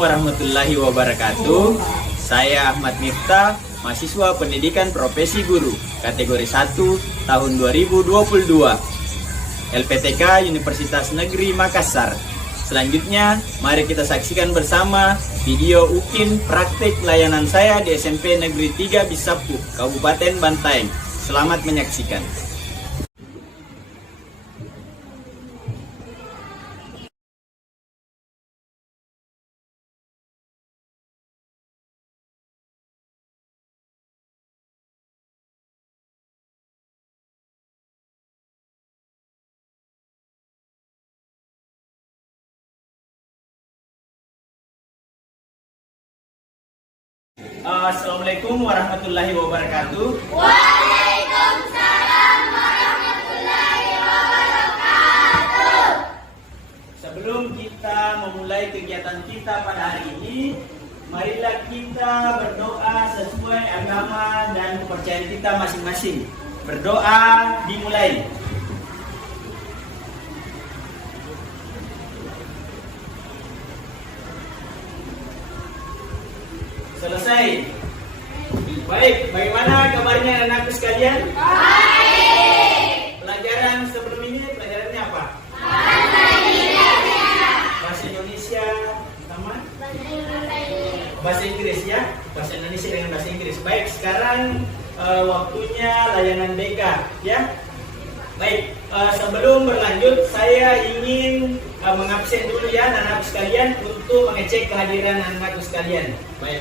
warahmatullahi wabarakatuh. Saya Ahmad Miftah, mahasiswa pendidikan profesi guru, kategori 1 tahun 2022, LPTK Universitas Negeri Makassar. Selanjutnya, mari kita saksikan bersama video UKIN praktik layanan saya di SMP Negeri 3 Bisapu, Kabupaten Bantaeng. Selamat menyaksikan. Assalamualaikum warahmatullahi wabarakatuh. Waalaikumsalam warahmatullahi wabarakatuh. Sebelum kita memulai kegiatan kita pada hari ini, marilah kita berdoa sesuai agama dan kepercayaan kita masing-masing. Berdoa dimulai. Selesai. Baik, bagaimana kabarnya anak-anakku sekalian? Baik. Pelajaran sebelum ini, pelajarannya apa? Bahasa Indonesia sama? Bahasa Inggris ya? Bahasa Indonesia dengan bahasa Inggris. Baik, sekarang waktunya layanan BK ya. Baik, sebelum berlanjut saya ingin mengabsen dulu ya anak-anakku sekalian untuk mengecek kehadiran anak-anakku sekalian. Baik.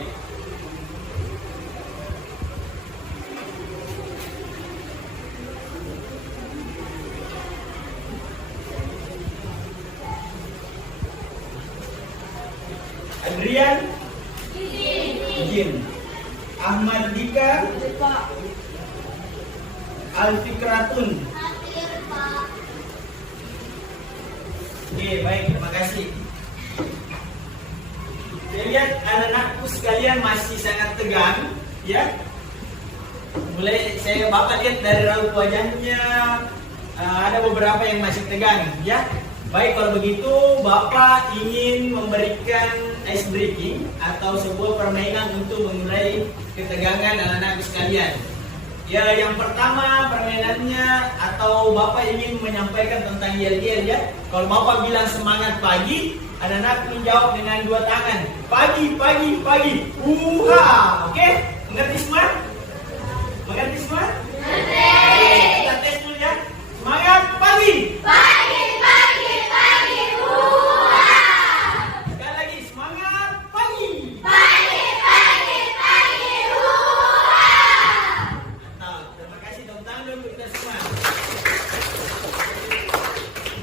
Adrian, izin. Ahmad Dika, Alfikratun. Oke, baik, terima kasih. Saya lihat anak-anakku sekalian masih sangat tegang, ya. Mulai Bapak lihat dari raut wajahnya ada beberapa yang masih tegang, ya. Baik, kalau begitu Bapak ingin memberikan ice breaking atau sebuah permainan untuk mengurai ketegangan anak-anak sekalian. Ya, yang pertama permainannya atau Bapak ingin menyampaikan tentang yel-yel ya. Kalau Bapak bilang semangat pagi, anak-anak menjawab dengan dua tangan. Pagi, pagi, pagi. Oke? Mengerti semua? Mengerti semua? Oke, kita tes dulu ya. Semangat pagi. Pagi, pagi, pagi. Sekali lagi, semangat pagi. Pagi, pagi, pagi. Mantap. Terima kasih tepuk tangan untuk kita semua.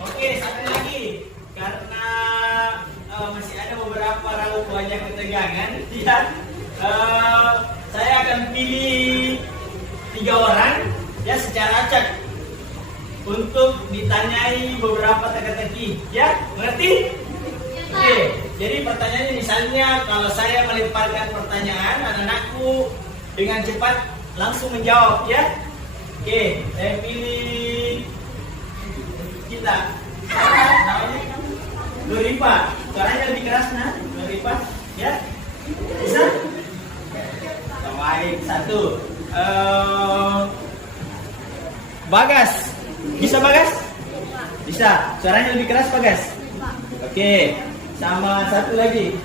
Oke, satu lagi. Karena masih ada beberapa raut wajah ketegangan, ya. Saya akan pilih 3 orang ya secara acak untuk ditanyai beberapa teka-teki, ya, mengerti? Oke, jadi pertanyaannya misalnya kalau saya melemparkan pertanyaan, anak-anakku dengan cepat langsung menjawab, ya. Oke, saya pilih kita. Namanya Nurifa. Suaranya lebih keras, nah, Nurifa, ya. Bisa? Baik, satu. Bagas. Bisa Bagas? Bisa. Suaranya lebih keras Bagas? Oke. Sama satu lagi.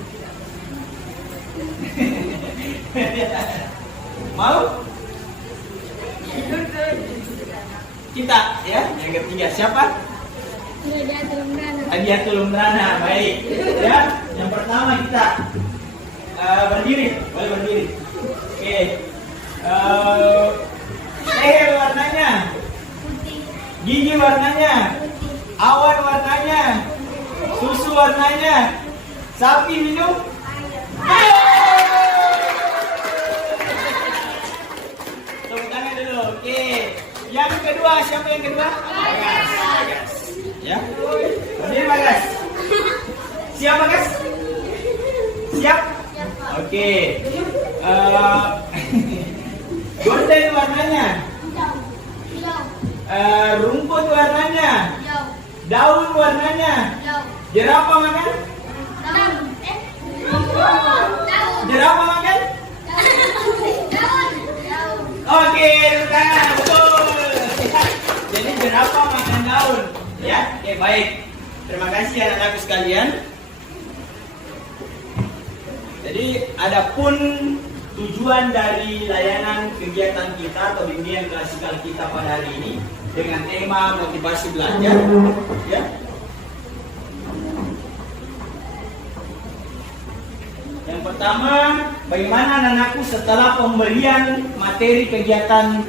Mau? Kita ya. Yang ketiga siapa? Hadiatul Umrana. Baik. Ya. Yang pertama kita berdiri. Boleh berdiri. Oke. Leher warnanya, gigi warnanya, awan warnanya, susu warnanya, sapi minum. Tepuk tangan dulu. Oke. Yang kedua, siapa yang kedua? Bagas. Bagas. Ya. Berdiri Bagas. Siap Bagas? Siap? Oke. Gorden warnanya, rumput warnanya, daun warnanya, jerapah mana? Jerapah makan? Oke, tepuk tangan, betul. Jadi jerapah makan daun, ya? Oke, baik. Terima kasih anak-anakku sekalian. Jadi, adapun tujuan dari layanan kegiatan kita atau bimbingan klasikal kita pada hari ini dengan tema motivasi belajar, ya. Yang pertama, bagaimana anak-anakku setelah pemberian materi kegiatan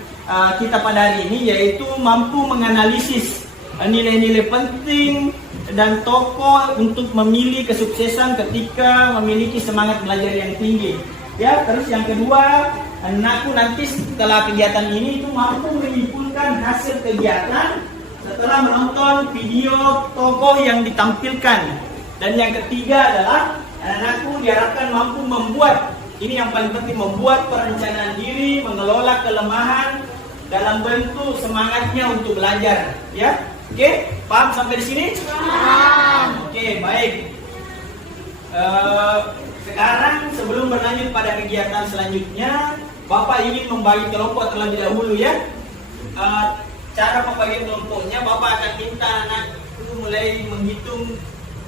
kita pada hari ini, yaitu mampu menganalisis nilai-nilai penting dan tokoh untuk memilih kesuksesan ketika memiliki semangat belajar yang tinggi. Ya, terus yang kedua, anakku nanti setelah kegiatan ini itu mampu menyimpulkan hasil kegiatan setelah menonton video tokoh yang ditampilkan. Dan yang ketiga adalah anakku diharapkan mampu membuat, ini yang paling penting, membuat perencanaan diri, mengelola kelemahan dalam bentuk semangatnya untuk belajar. Ya, oke, paham sampai di sini? Paham. Oke, baik. Sekarang sebelum berlanjut pada kegiatan selanjutnya, Bapak ingin membagi kelompok terlebih dahulu, ya. Cara pembagian kelompoknya, Bapak akan minta anakku mulai menghitung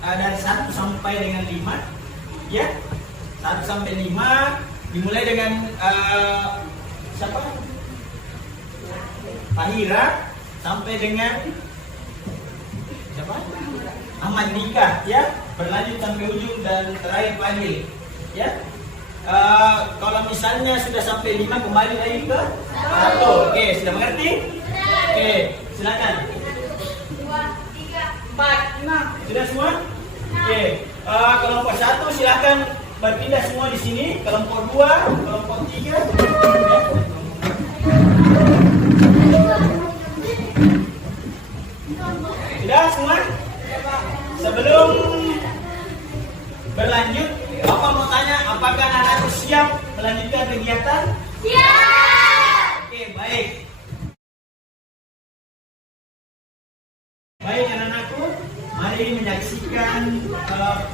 dari 1 sampai dengan 5, ya. 1 sampai 5 dimulai dengan siapa? Tahira sampai dengan siapa? Ahmad Nikah, ya. Berlanjut sampai ujung dan terakhir Fadil, ya. Kalau misalnya sudah sampai 5, kembali lagi ke 1. Oke, sudah mengerti? Oke, silakan. 2, 3, 4, 5. Sudah semua? Oke, kelompok 1 silakan berpindah semua di sini. Kelompok 2, kelompok 3. Sudah semua? Sebelum berlanjut, Bapak mau tanya, apakah anak-anakku siap melanjutkan kegiatan? siap. Oke, baik. Baik anak-anakku, mari menyaksikan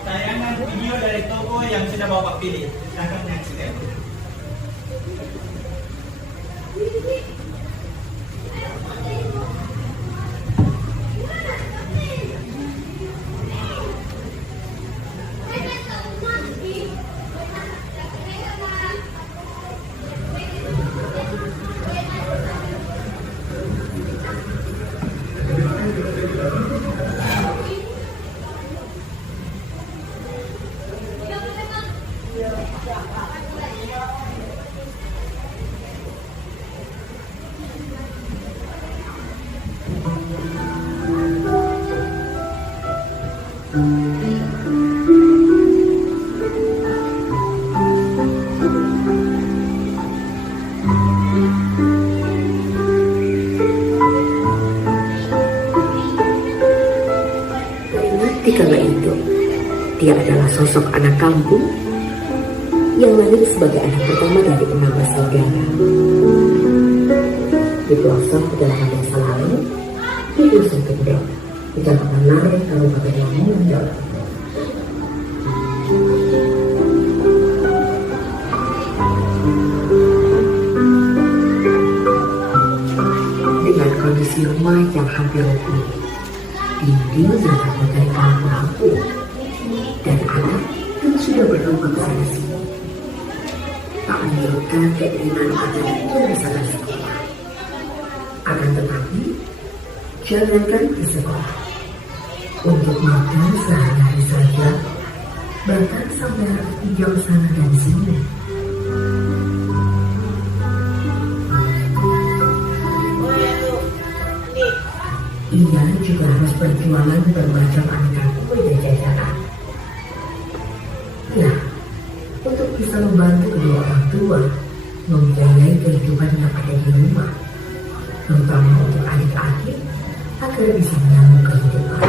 tayangan video dari toko yang sudah Bapak pilih. Silakan menyaksikan. Di kala itu, dia adalah sosok anak kampung yang lahir sebagai anak pertama dari 6 bersaudara. Di pelosok pedalaman desa lain, di dusun Kendor, kecamatan Lare, Kabupaten Lamongan, Jawa Timur. Dengan kondisi rumah yang hampir rubuh, dinding yang terbuat dari kayu rapuh, dan anak yang sudah berlomba ke sana sini, tak menyurutkan keinginan anak itu bisa bersekolah. Akan tetapi, jangankan di sekolah, untuk makan sehari-hari saja, bahkan sampai harus pinjam sana dan sini. Ia juga harus berjualan bermacam aneka kue dan jajanan. Ya, untuk bisa membantu kedua orang tua membiayai kehidupan yang ada di rumah, terutama untuk adik-adik agar bisa menyambung kehidupan.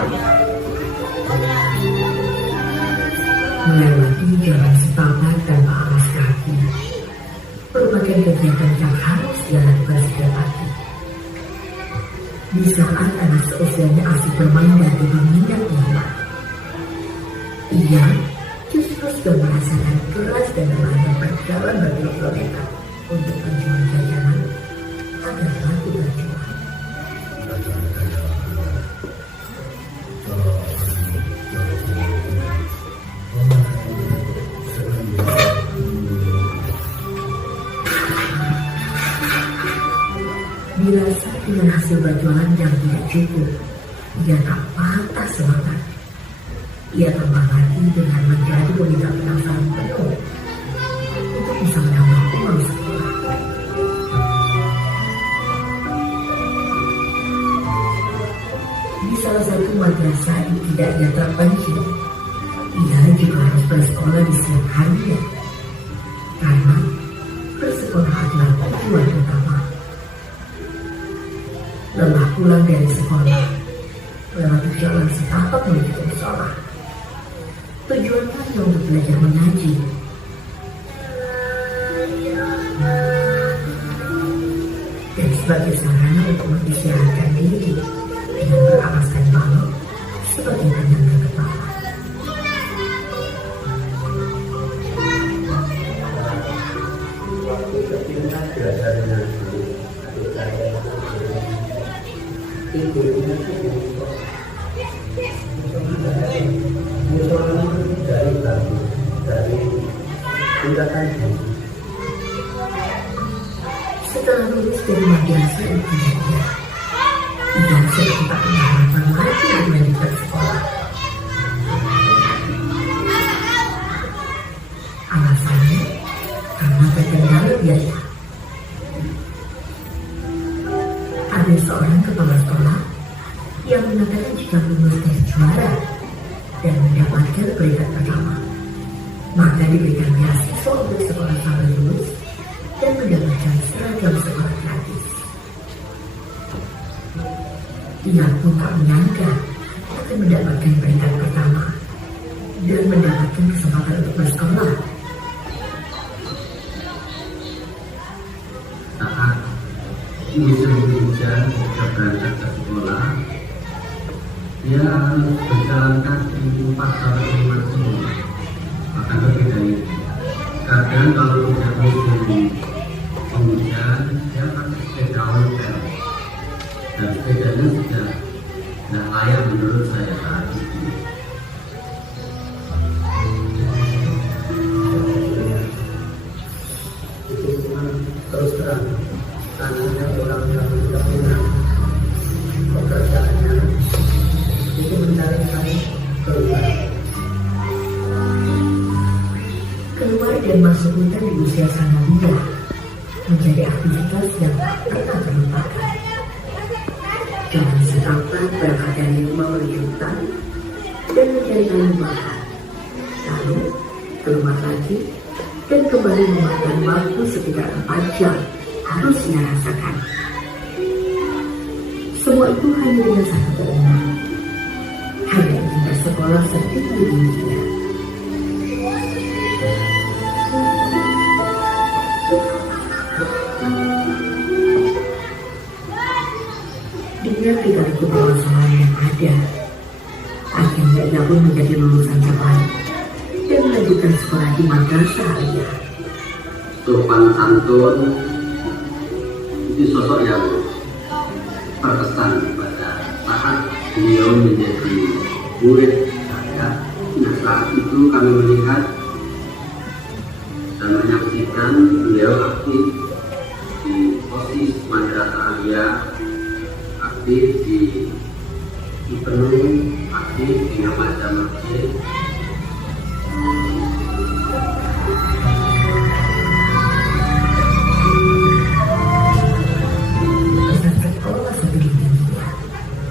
Melewati jalan setapak tanpa alas kaki merupakan kegiatan yang harus dilakukan setiap pagi. Di saat anak seusianya asik bermain dan tiba minyak rumah, ia justru sudah merasakan keras dan lemahnya berjalan berkilo-kilometer untuk menjual jajanan agar laku terjual. Dirasa dengan hasil berjualan yang tidak cukup, ia tak patah semangat. Ia tambah lagi dengan menjadi wanita penasaran penuh untuk bisa menambah uang sekolah. Di salah satu madrasah yang tidak ia terpencil, ia juga harus bersekolah di siang harinya karena bersekolah adalah tujuan utama. Lelah pulang dari sekolah, melewati jalan setapak menuju musola. Tujuannya hanya untuk belajar mengaji. Dan sebagai sarana untuk mengistirahatkan diri dengan beralaskan balok sebagai penyangga kepala. Setelah lulus dari madrasah ibtidaiyah, ia sudah tak punya harapan lagi untuk melanjutkan sekolah. Alasannya karena terkendala biaya. Ada seorang kepala sekolah yang mengatakan jika lulus tes juara dan mendapatkan peringkat pertama, maka diberikan beasiswa untuk sekolah sampai lulus dan mendapatkan seragam sekolah gratis. Ia pun tak menyangka akan mendapatkan peringkat pertama dan mendapatkan kesempatan untuk bersekolah. Saat musim hujan sudah berangkat ke sekolah, dia harus berjalan kaki 4-5 kilo. Akan berbeda itu. Kadang kalau tidak musim hujan, dia pakai sepeda ontel. Dan sepedanya sudah tidak layak menurut saya saat itu. Terus terang, karena orang yang tidak punya pekerjaannya itu mencari kami keluar. Keluar dan masuk hutan di usia sangat muda menjadi aktivitas yang tak pernah terlupakan. Dengan setapak berangkat dari rumah menuju hutan dan mencari kayu bakar, lalu keluar lagi dan kembali memakan waktu sekitar 4 jam harus ia rasakan. Semua itu hanya dengan satu keinginan, hanya ingin bersekolah setinggi-tingginya. Dengan pikiran kebawasan yang ada, akhirnya ia pun menjadi lulusan terbaik dan melanjutkan sekolah di madrasah aliyah. Sopan santun itu sosok yang berkesan pada saat beliau menjadi murid saya. Nah, saat itu kami melihat dan menyaksikan beliau aktif di OSIS madrasah aliyah, aktif di penuh, aktif di remaja masjid. Sekolah setinggi-tingginya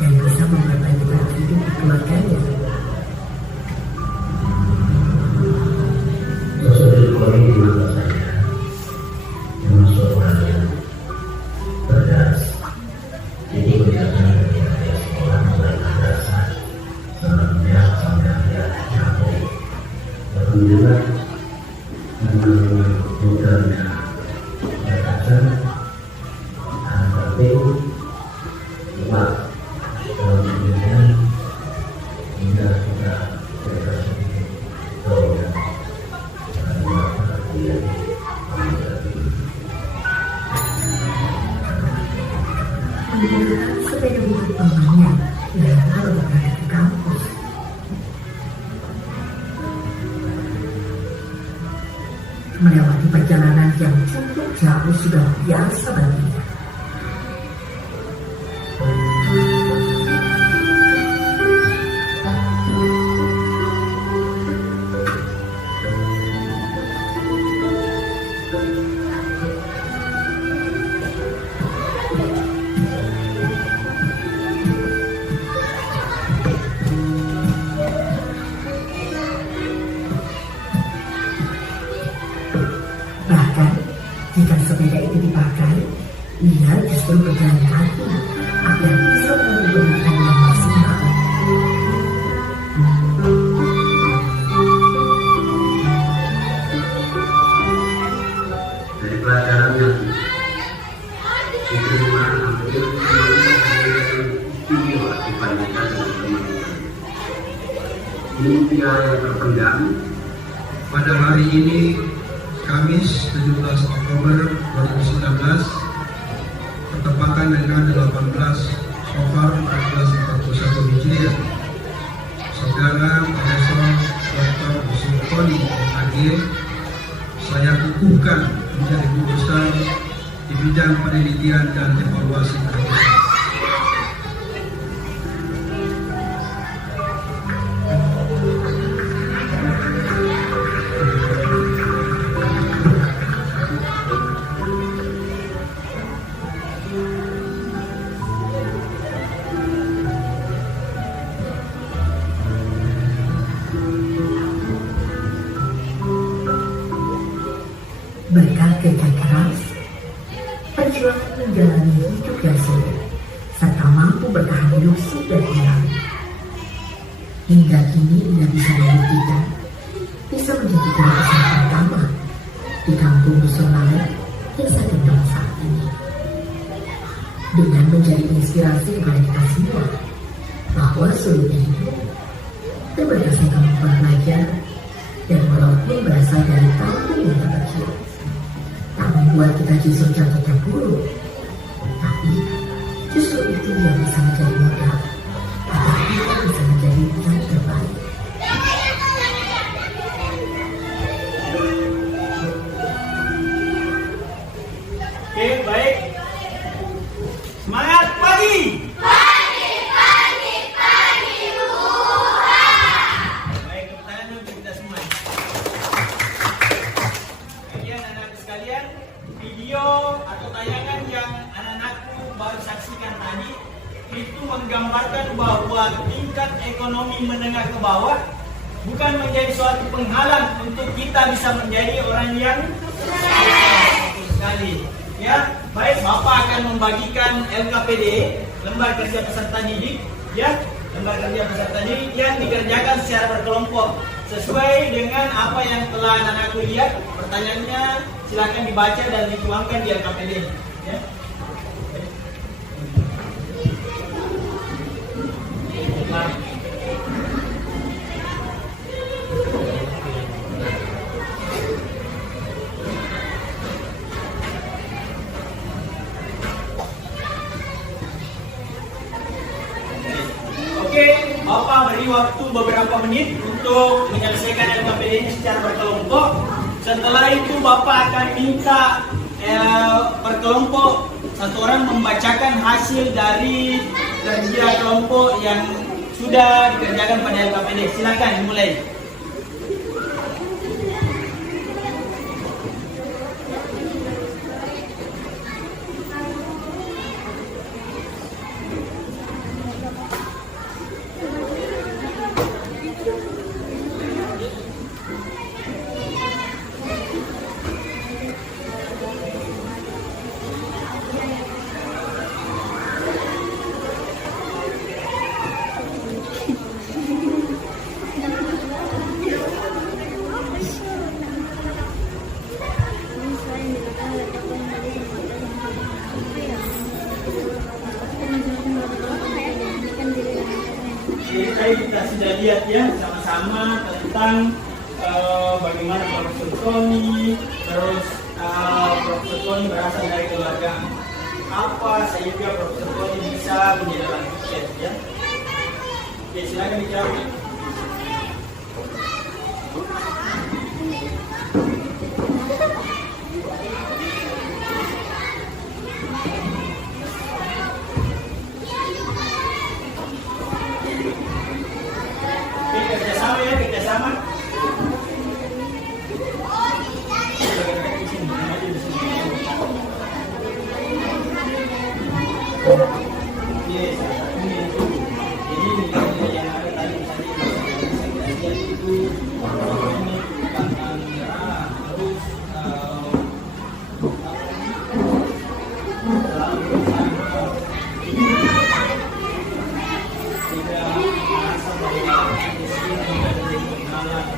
dan bisa memperbaiki hidup di keluarganya. Sekolah di mata saya termasuk orang yang cerdas. Jadi ketika saya sekolah mulai madrasah, sebelumnya sampai menggunakan sepeda butut pamannya yang lalu berada di kampus. Melewati perjalanan yang cukup jauh sudah biasa baginya. Bahkan, jika sepeda itu dipakai, ia justru berjalan kaki agar bisa menggunakan yang maksimal. Dari pelajaran yang diterima hampir semuanya istimewa dibandingkan dengan teman-teman. Mimpi yang terpendam. Pada hari ini, Kamis 17 Oktober 2019, bertepatan dengan 18 Safar 1441 Hijriah, Saudara Profesor Dr. Yusuf Tony MAG, saya kukuhkan menjadi guru besar di bidang penelitian dan evaluasi kajian. Berkat kerja keras, perjuangan menjalani hidup yang sulit, serta mampu bertahan hidup sudah hilang. Hingga kini ia bisa membuktikan bisa menjadi guru besar pertama di kampung dusun lain yang saya kenal saat ini. Dengan menjadi inspirasi kepada kita semua bahwa sulitnya hidup terbatasnya kemampuan belajar, dan walaupun berasal dari kampung yang terkecil, tak membuat kita justru jatuh terpuruk, tapi justru itu yang bisa menjadi modal agar kita bisa menjadi yang terbaik. Oke, baik. Semangat pagi. Baik, tepuk tangan dulu untuk kita semua. Kemudian anak-anak sekalian, video atau tayangan yang anak-anakku baru saksikan tadi itu menggambarkan bahwa tingkat ekonomi menengah ke bawah bukan menjadi suatu penghalang untuk kita bisa menjadi orang yang betul sekali. Ya, baik, Bapak akan membagikan LKPD, lembar kerja peserta didik, ya, lembar kerja peserta didik yang dikerjakan secara berkelompok sesuai dengan apa yang telah anak-anakku lihat. Pertanyaannya silakan dibaca dan dituangkan di LKPD, ya. Oke, Bapak beri waktu beberapa menit untuk menyelesaikan LKPD ini secara berkelompok. Setelah itu Bapak akan minta per kelompok satu orang membacakan hasil dari kerja kelompok yang sudah dikerjakan pada LKPD. Silakan dimulai. Jadi tadi kita sudah lihat ya sama-sama tentang bagaimana Profesor Tony, terus Profesor Tony berasal dari keluarga apa sehingga Profesor Tony bisa menjelaskan ya. Oke, silakan dijawab. Oke, kerjasama ya, kerjasama. Yes, jadi nilai yang ada tadi misalnya itu ini akan terus tidak merasa bahwa di sini menjadi pengenalan.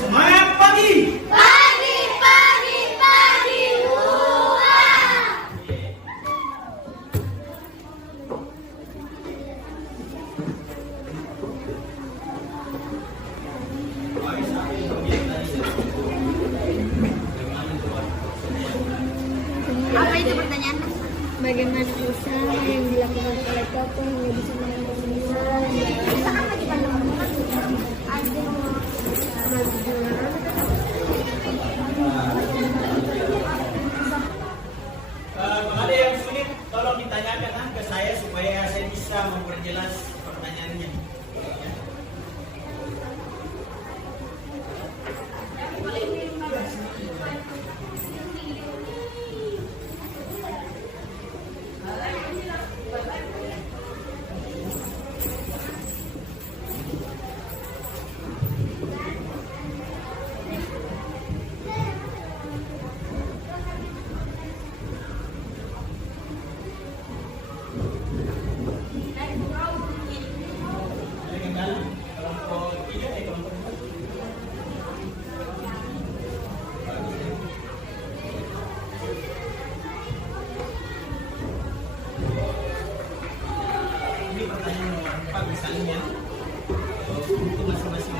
Semangat pagi. Pagi, pagi, pagi, Apa itu pertanyaan? Bagaimana usaha yang dilakukan oleh Toto hingga bisa menangkap semua? Kita kan lagi pandang Kalau ada yang sulit, tolong ditanyakan ke saya supaya saya bisa memperjelas pertanyaannya. Ini pertanyaan nomor 4 misalnya, untuk masing-masing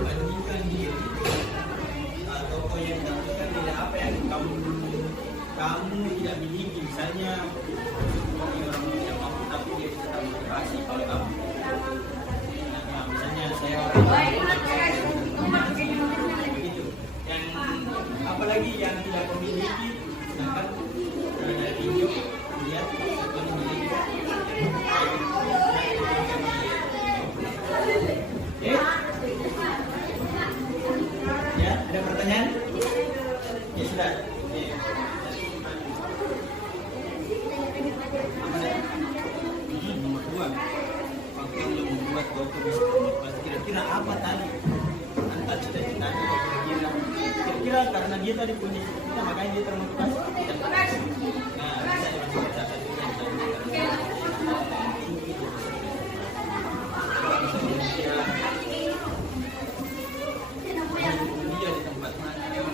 bandingkan diri atau yang dapatkan tidak apa yang kamu tidak miliki, misalnya seperti orang yang mampu tapi dia bisa termotivasi kalau kamu. Nah, misalnya saya begitu. Yang apalagi yang tidak memiliki, sedangkan dari video lihat atau memiliki. Ya, ada pertanyaan? Ya sudah. Nomor 2, faktor yang membuat Toto bisa bermotivasi. Kira-kira apa tadi? apa cita-citanya kira-kira karena dia tadi punya cita makanya dia termotivasi. Nah, bisa dimasukkan salah satunya dia di tempat mana dia.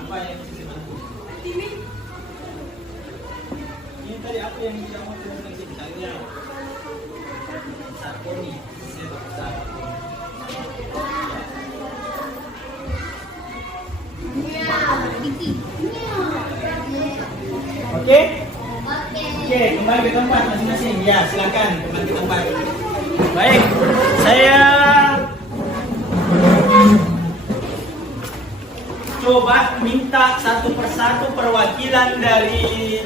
Apa yang sisi bantu? Ini tadi apa yang tidak mau tentang misalnya Sarkoni, Oke, kembali ke tempat masing-masing. Ya, silakan kembali ke tempat. Baik, saya coba minta satu persatu perwakilan dari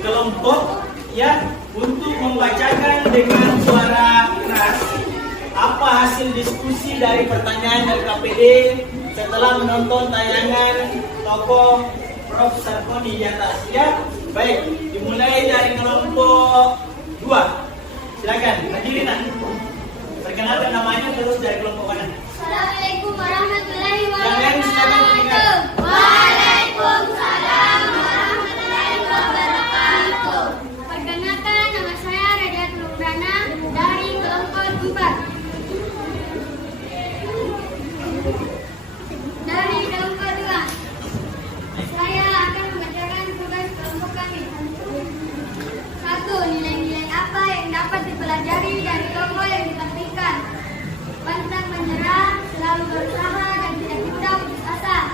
kelompok ya untuk membacakan dengan suara keras apa hasil diskusi dari pertanyaan dari KPD setelah menonton tayangan tokoh Prof. Sarkoni di atas ya. Baik, dimulai dari kelompok 2. Silakan, hadirin. Perkenalkan namanya terus dari kelompok mana? Assalamualaikum warahmatullahi Jangan silakan mendengar. wabarakatuh. Waalaikumsalam warahmatullahi wabarakatuh. Perkenalkan, nama saya Raja Tulungrana dari kelompok 4. Dari kelompok 2, saya akan membacakan tugas kelompok kami. 1. Nilai-nilai apa yang dapat dipelajari dari tokoh yang ditampilkan? Pantang menyerah, selalu berusaha dan tidak mudah putus asa.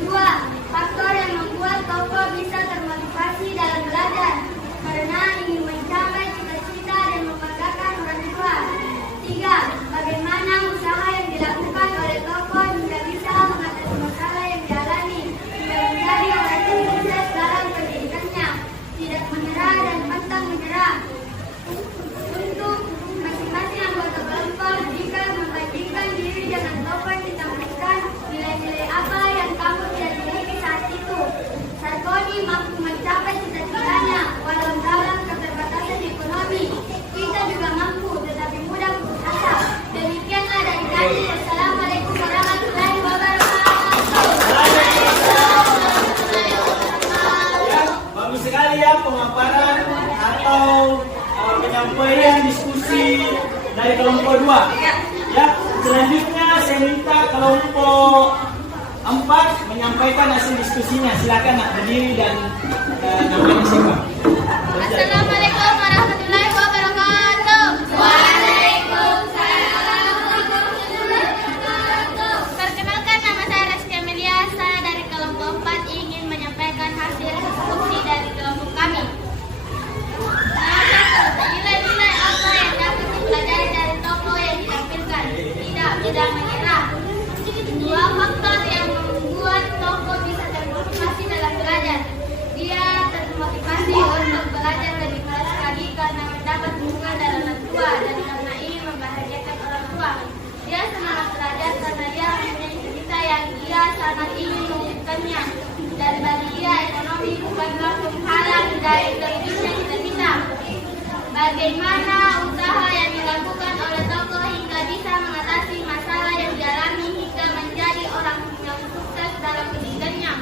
2. Faktor yang membuat tokoh bisa termotivasi dalam belajar karena ingin mencapai cita-cita dan membanggakan orang tua. 3. Bagaimana usaha yang dilakukan oleh tokoh hingga bisa mengatasi masalah yang dialami hingga menjadi orang yang sukses dalam pendidikannya. Tidak menyerah dan pantang menyerah. Untuk masing-masing anggota kelompok, jika membandingkan diri dengan tokoh yang ditampilkan, nilai-nilai apa yang kamu tidak miliki saat itu? Sarkoni mampu mencapai cita-citanya walau dalam keterbatasan ekonomi. Kita juga mampu, tetapi mudah putus asa. Demikianlah dari kami. Wassalamualaikum warahmatullahi wabarakatuh. Ya, bagus sekali ya pemaparan atau penyampaian diskusi dari kelompok 2. Ya, selanjutnya saya minta kelompok 4 menyampaikan hasil diskusinya. Silakan nak berdiri dan namanya siapa? Assalamualaikum warahmatullahi wabarakatuh. Waalaikumsalam warahmatullahi wabarakatuh. Perkenalkan, nama saya Reski Amelia. Saya dari kelompok 4 ingin menyampaikan hasil diskusi dari kelompok kami. Nilai-nilai apa yang dapat dipelajari dari tokoh yang ditampilkan? Tidak mudah menyerah. 2. Faktor yang membuat tokoh bisa termotivasi dalam belajar. Dia termotivasi untuk belajar lebih keras lagi karena mendapat bunga dari orang tua dan karena ini membahagiakan orang tua. Dia semangat belajar karena dia mempunyai cita yang dia sangat ingin mewujudkannya. Dan bagi dia ekonomi bukanlah penghalang dari terwujudnya cita-cita. Bagaimana usaha yang dilakukan oleh tokoh hingga bisa mengatasi masalah yang dialami hingga menjadi orang yang sukses dalam pendidikannya?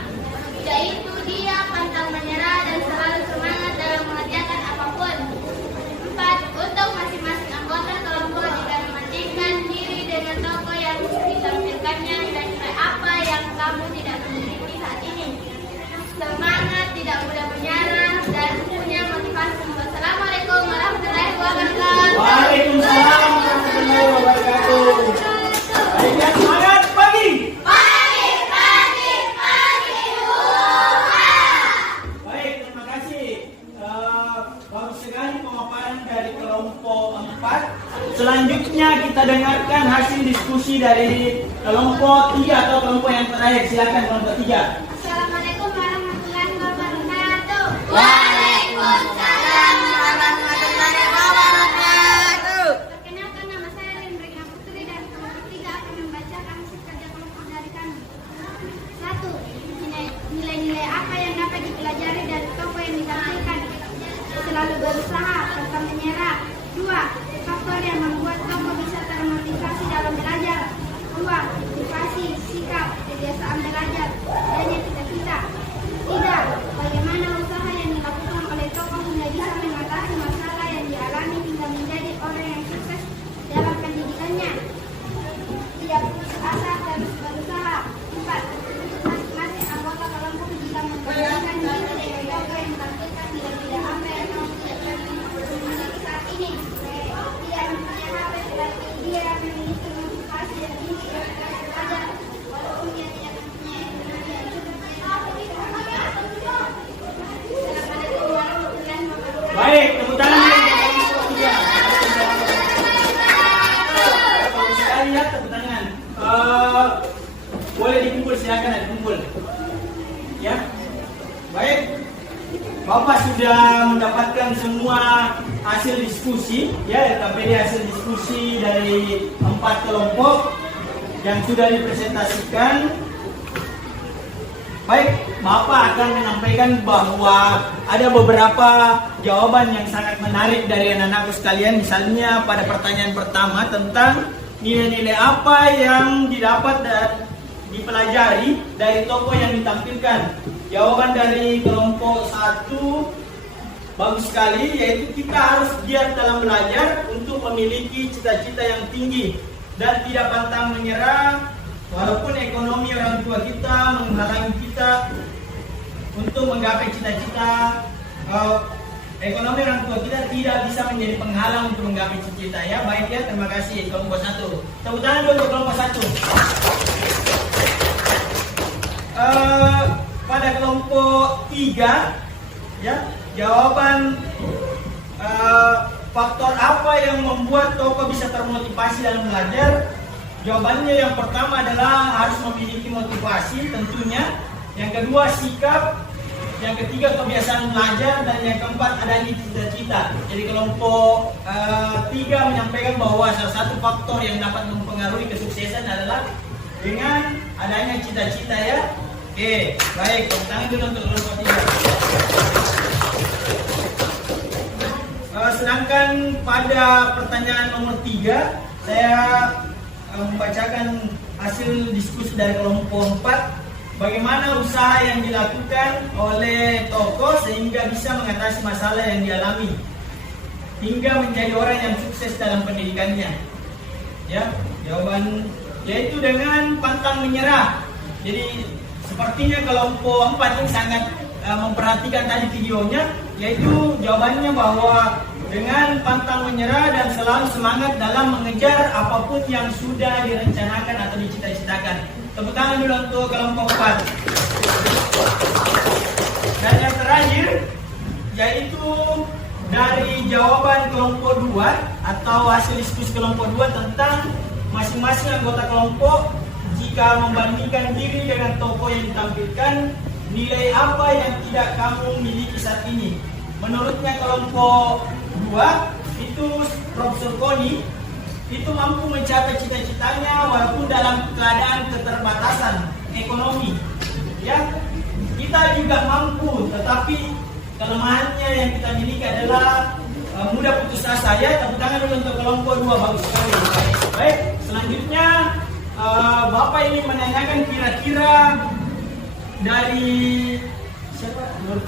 Yaitu dia pantang menyerah dan selalu semangat dalam mengerjakan apapun. 4. Untuk masing-masing anggota kelompok jika membandingkan diri dengan tokoh yang ditampilkannya dan nilai apa yang kamu tidak memiliki saat ini? Semangat, tidak mudah menyerah, dan punya motivasi. Wassalamualaikum warahmatullahi wabarakatuh. Waalaikumsalam warahmatullahi wabarakatuh. Baik, ya, semangat pagi. Baik, terima kasih. Bagus sekali pemaparan dari kelompok 4. Selanjutnya kita dengarkan hasil diskusi dari kelompok 3 atau kelompok yang terakhir. Silakan kelompok 3. Assalamualaikum warahmatullahi wabarakatuh. Waalaikumsalam warahmatullahi wabarakatuh. Perkenalkan, nama saya Lindrina Putri dari kelompok 3 akan membacakan hasil kerja kelompok dari kami. boleh dikumpul, silakan dikumpul. Ya, baik. Bapak sudah mendapatkan semua hasil diskusi, ya, LKPD hasil diskusi dari 4 kelompok yang sudah dipresentasikan. Baik, Bapak akan menyampaikan bahwa ada beberapa jawaban yang sangat menarik dari anak-anakku sekalian. Misalnya pada pertanyaan pertama tentang nilai-nilai apa yang didapat dan dipelajari dari tokoh yang ditampilkan. Jawaban dari kelompok 1 bagus sekali, yaitu kita harus giat dalam belajar untuk memiliki cita-cita yang tinggi dan tidak pantang menyerah walaupun ekonomi orang tua kita menghalangi kita untuk menggapai cita-cita. Ekonomi orang tua kita tidak bisa menjadi penghalang untuk menggapai cita-cita, ya. Baik, ya, terima kasih kelompok 1. Tepuk tangan dulu untuk kelompok 1. Pada kelompok 3, ya, jawaban faktor apa yang membuat tokoh bisa termotivasi dalam belajar? Jawabannya yang pertama adalah harus memiliki motivasi tentunya. Yang kedua sikap. Yang ketiga kebiasaan belajar. Dan yang keempat adanya cita-cita. Jadi kelompok 3 menyampaikan bahwa salah satu faktor yang dapat mempengaruhi kesuksesan adalah dengan adanya cita-cita, ya. Oke, baik, tepuk tangan dulu untuk kelompok 3. Sedangkan pada pertanyaan nomor 3, saya membacakan hasil diskusi dari kelompok 4. Bagaimana usaha yang dilakukan oleh tokoh sehingga bisa mengatasi masalah yang dialami hingga menjadi orang yang sukses dalam pendidikannya. Ya, jawaban yaitu dengan pantang menyerah. Jadi sepertinya kelompok 4 ini sangat memperhatikan tadi videonya, yaitu jawabannya bahwa dengan pantang menyerah dan selalu semangat dalam mengejar apapun yang sudah direncanakan atau dicita-citakan. Tepuk tangan dulu untuk kelompok 4. Dan yang terakhir, yaitu dari jawaban kelompok 2 atau hasil diskusi kelompok 2 tentang masing-masing anggota kelompok jika membandingkan diri dengan tokoh yang ditampilkan, nilai apa yang tidak kamu miliki saat ini? Menurutnya kelompok 2 itu Profesor Koni itu mampu mencapai cita-citanya walaupun dalam keadaan keterbatasan ekonomi. Ya, kita juga mampu, tetapi kelemahannya yang kita miliki adalah mudah putus asa. Ya, tepuk tangan dulu untuk kelompok 2, bagus sekali. Baik, selanjutnya Bapak ini menanyakan kira-kira dari siapa? Nur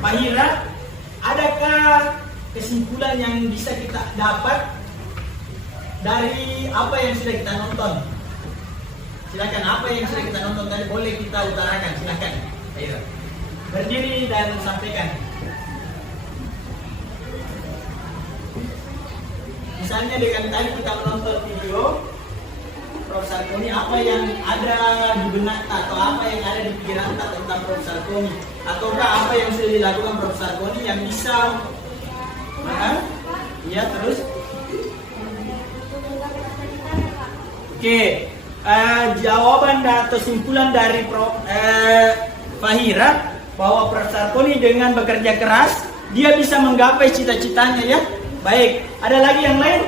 Fahira, adakah kesimpulan yang bisa kita dapat dari apa yang sudah kita nonton? Silakan, apa yang sudah kita nonton tadi boleh kita utarakan, silakan. Ayo, berdiri dan sampaikan. Misalnya dengan tadi kita menonton video Prof. Sarkoni, apa yang ada di benak atau apa yang ada di pikiran tentang Prof. Sarkoni, ataukah apa yang sudah dilakukan Prof. Sarkoni yang bisa ya terus. Oke, jawaban atau simpulan dari Prof. Fahira bahwa Prof. Sarkoni dengan bekerja keras dia bisa menggapai cita-citanya, ya. Baik, ada lagi yang lain?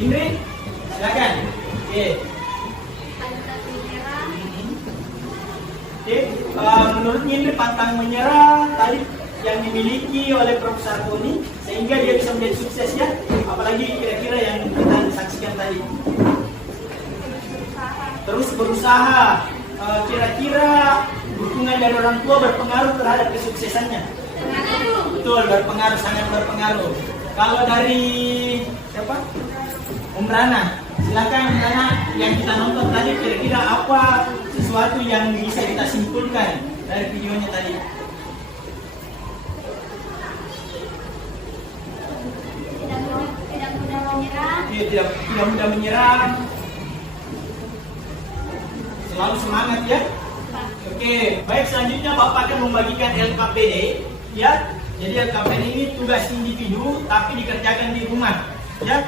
Indri, silakan. Oke. Oke, menurut Indri pantang menyerah tadi yang dimiliki oleh Prof. Sarkoni sehingga dia bisa menjadi sukses, ya. Apalagi kira-kira yang kita saksikan tadi. Terus berusaha, kira-kira dukungan dari orang tua berpengaruh terhadap kesuksesannya. Betul, berpengaruh, sangat berpengaruh. Kalau dari siapa? Rana, silakan Rana, yang kita nonton tadi kira-kira apa sesuatu yang bisa kita simpulkan dari videonya tadi? Tidak mudah menyerah. Tidak mudah menyerah. Selalu semangat, ya. Oke, baik, selanjutnya Bapak akan membagikan LKPD, ya. Jadi LKPD ini tugas individu tapi dikerjakan di rumah, ya.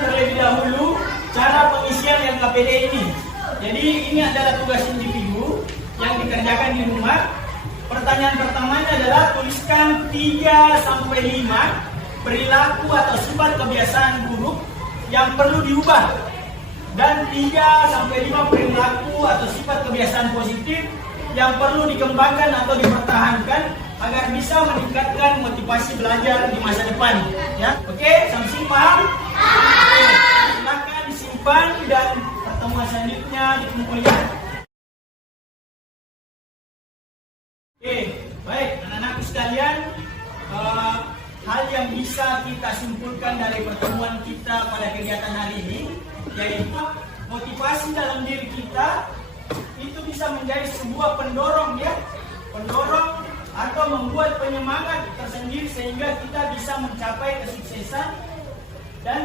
terlebih dahulu cara pengisian yang KPD ini. Jadi ini adalah tugas individu yang dikerjakan di rumah. Pertanyaan pertamanya adalah tuliskan 3-5 perilaku atau sifat kebiasaan buruk yang perlu diubah, dan 3-5 perilaku atau sifat kebiasaan positif yang perlu dikembangkan atau dipertahankan agar bisa meningkatkan motivasi belajar di masa depan. Ya, oke, sampai paham? Silakan disimpan dan pertemuan selanjutnya dikumpul ya. Oke, baik anak-anakku sekalian, hal yang bisa kita simpulkan dari pertemuan kita pada kegiatan hari ini yaitu motivasi dalam diri kita itu bisa menjadi sebuah pendorong ya, pendorong atau membuat penyemangat tersendiri sehingga kita bisa mencapai kesuksesan dan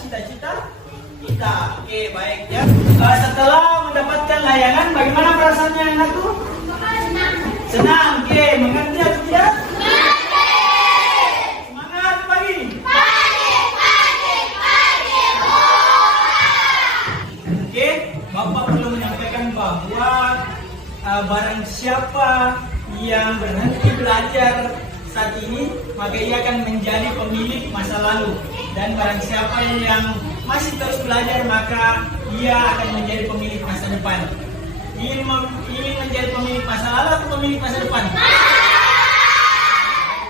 cita-cita kita. Oke, baik ya. Setelah mendapatkan layanan, bagaimana perasaannya anakku? Senang. Oke, mengerti atau tidak? Semangat pagi. Oke, Bapak perlu menyampaikan bahwa barang siapa yang berhenti belajar saat ini, maka ia akan menjadi pemilik masa lalu. Dan barang siapa yang masih terus belajar, maka ia akan menjadi pemilik masa depan. Ingin menjadi pemilik masa lalu atau pemilik masa depan?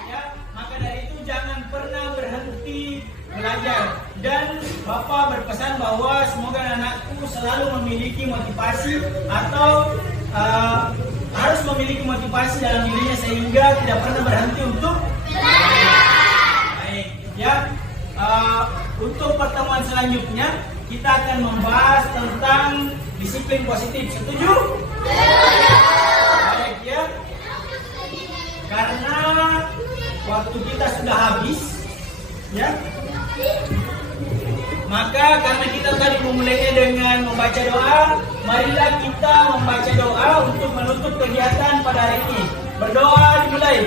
Ya, maka dari itu jangan pernah berhenti belajar. Dan Bapak berpesan bahwa semoga anakku selalu memiliki motivasi atau harus memiliki motivasi dalam dirinya sehingga tidak pernah berhenti untuk belajar. Baik, ya. Untuk pertemuan selanjutnya kita akan membahas tentang disiplin positif. Setuju? Baik ya. Karena waktu kita sudah habis, ya. Maka karena kita tadi memulainya dengan membaca doa, marilah kita membaca doa untuk menutup kegiatan pada hari ini. Berdoa dimulai.